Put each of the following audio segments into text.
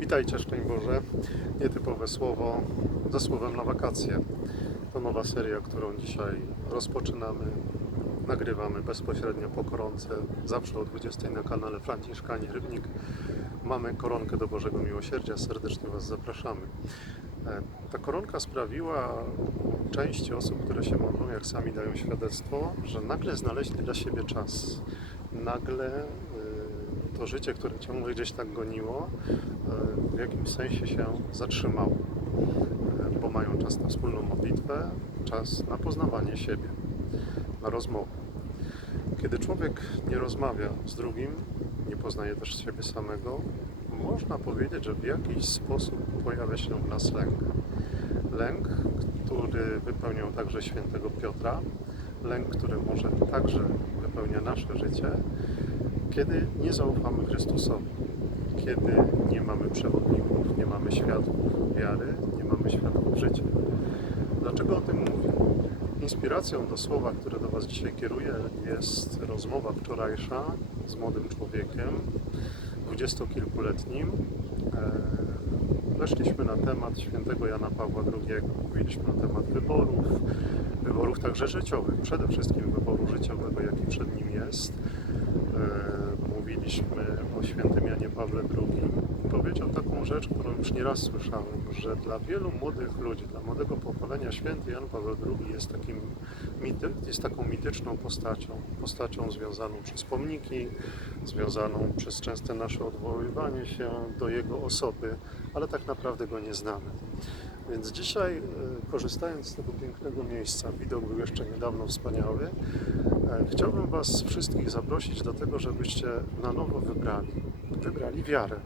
Witajcie, szczęść Boże. Nietypowe słowo ze słowem na wakacje. To nowa seria, którą dzisiaj rozpoczynamy. Nagrywamy bezpośrednio po koronce, zawsze o 20 na kanale Franciszkani Rybnik. Mamy koronkę do Bożego Miłosierdzia, serdecznie Was zapraszamy. E, Ta koronka sprawiła części osób, które się modlą, jak sami dają świadectwo, że nagle znaleźli dla siebie czas. Nagle y, to życie, które ciągle gdzieś tak goniło, y, w jakimś sensie się zatrzymało, Y, bo mają czas na wspólną modlitwę, czas na poznawanie siebie, na rozmowę. Kiedy człowiek nie rozmawia z drugim, nie poznaje też siebie samego, można powiedzieć, że w jakiś sposób pojawia się w nas lęk. Lęk, który wypełniał także świętego Piotra, lęk, który może także wypełnia nasze życie, kiedy nie zaufamy Chrystusowi, kiedy nie mamy przewodników, nie mamy świadków wiary, nie mamy świadków życia. Dlaczego o tym mówię? Inspiracją do słowa, które do Was dzisiaj kieruję, jest rozmowa wczorajsza z młodym człowiekiem, dwudziestokilkuletnim. E, Weszliśmy na temat świętego Jana Pawła II. Mówiliśmy na temat wyborów, wyborów także życiowych, przede wszystkim wyboru życiowego, jaki przed nim jest. E, Mówiliśmy o świętym Janie Pawle II. Powiedział taką rzecz, którą już nieraz słyszałem, że dla wielu młodych ludzi, dla młodego pokolenia święty Jan Paweł II jest, takim, jest taką mityczną postacią. Postacią związaną przez pomniki, związaną przez częste nasze odwoływanie się do jego osoby, ale tak naprawdę go nie znamy. Więc dzisiaj, e, korzystając z tego pięknego miejsca, widok był jeszcze niedawno wspaniały, chciałbym Was wszystkich zaprosić do tego, żebyście na nowo wybrali, wybrali wiarę.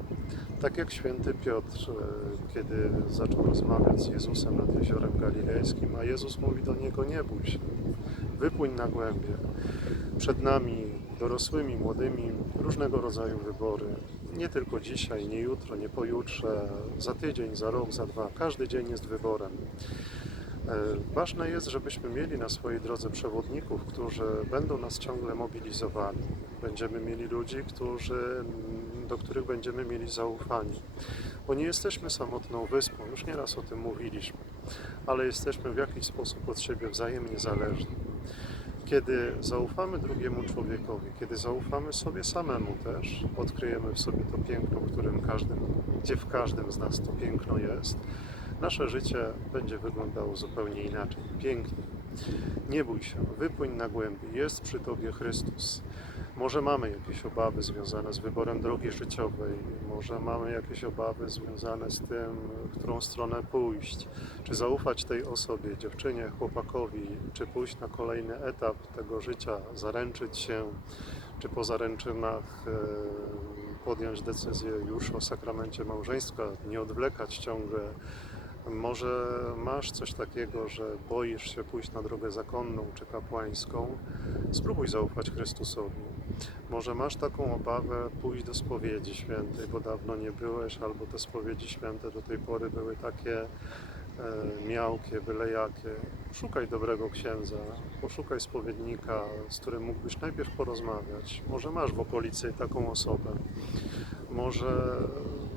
Tak jak święty Piotr, e, kiedy zaczął rozmawiać z Jezusem nad jeziorem galilejskim, a Jezus mówi do niego: Nie bój się, wypłyń na głębie. Przed nami, dorosłymi, młodymi, różnego rodzaju wybory. Nie tylko dzisiaj, nie jutro, nie pojutrze, za tydzień, za rok, za dwa. Każdy dzień jest wyborem. E, Ważne jest, żebyśmy mieli na swojej drodze przewodników, którzy będą nas ciągle mobilizowali. Będziemy mieli ludzi, którzy, do których będziemy mieli zaufanie. Bo nie jesteśmy samotną wyspą, już nieraz o tym mówiliśmy, ale jesteśmy w jakiś sposób od siebie wzajemnie zależni. Kiedy zaufamy drugiemu człowiekowi, kiedy zaufamy sobie samemu też, odkryjemy w sobie to piękno, którym każdym, gdzie w każdym z nas to piękno jest, nasze życie będzie wyglądało zupełnie inaczej, pięknie. Nie bój się, wypłyń na głębi, jest przy Tobie Chrystus. Może mamy jakieś obawy związane z wyborem drogi życiowej, może mamy jakieś obawy związane z tym, w którą stronę pójść, czy zaufać tej osobie, dziewczynie, chłopakowi, czy pójść na kolejny etap tego życia, zaręczyć się, czy po zaręczynach podjąć decyzję już o sakramencie małżeństwa, nie odwlekać ciągle. Może masz coś takiego, że boisz się pójść na drogę zakonną czy kapłańską, spróbuj zaufać Chrystusowi. Może masz taką obawę pójść do spowiedzi świętej, bo dawno nie byłeś, albo te spowiedzi święte do tej pory były takie e, miałkie, byle jakie. Szukaj dobrego księdza, poszukaj spowiednika, z którym mógłbyś najpierw porozmawiać. Może masz w okolicy taką osobę. Może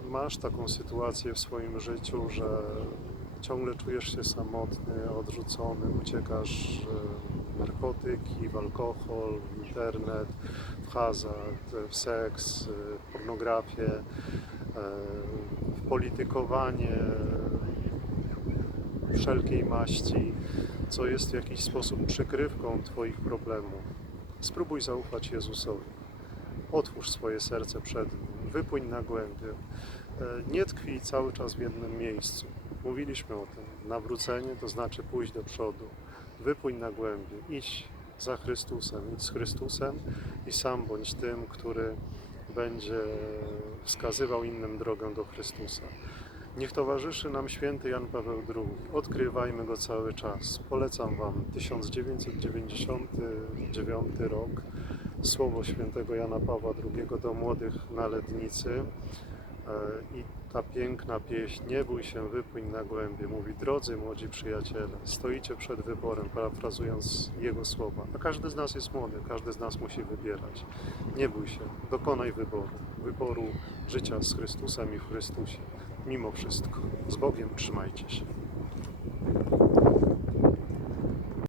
masz taką sytuację w swoim życiu, że ciągle czujesz się samotny, odrzucony, uciekasz w narkotyki, w alkohol, w internet, w hazard, w seks, w pornografię, e, w politykowanie wszelkiej maści, co jest w jakiś sposób przykrywką Twoich problemów. Spróbuj zaufać Jezusowi. Otwórz swoje serce przed Nim, wypłyń na głębie. E, Nie tkwij cały czas w jednym miejscu. Mówiliśmy o tym. Nawrócenie to znaczy pójść do przodu. Wypłyń na głębie, idź za Chrystusem, idź z Chrystusem i sam bądź tym, który będzie wskazywał innym drogę do Chrystusa. Niech towarzyszy nam święty Jan Paweł II. Odkrywajmy go cały czas. Polecam Wam 1999 rok. Słowo świętego Jana Pawła II do młodych na Lednicy. E, I ta piękna pieśń, nie bój się, wypłyń na głębie, mówi, drodzy młodzi przyjaciele, stoicie przed wyborem, parafrazując jego słowa. A każdy z nas jest młody, każdy z nas musi wybierać. Nie bój się, dokonaj wyboru, wyboru życia z Chrystusem i w Chrystusie. Mimo wszystko, z Bogiem trzymajcie się.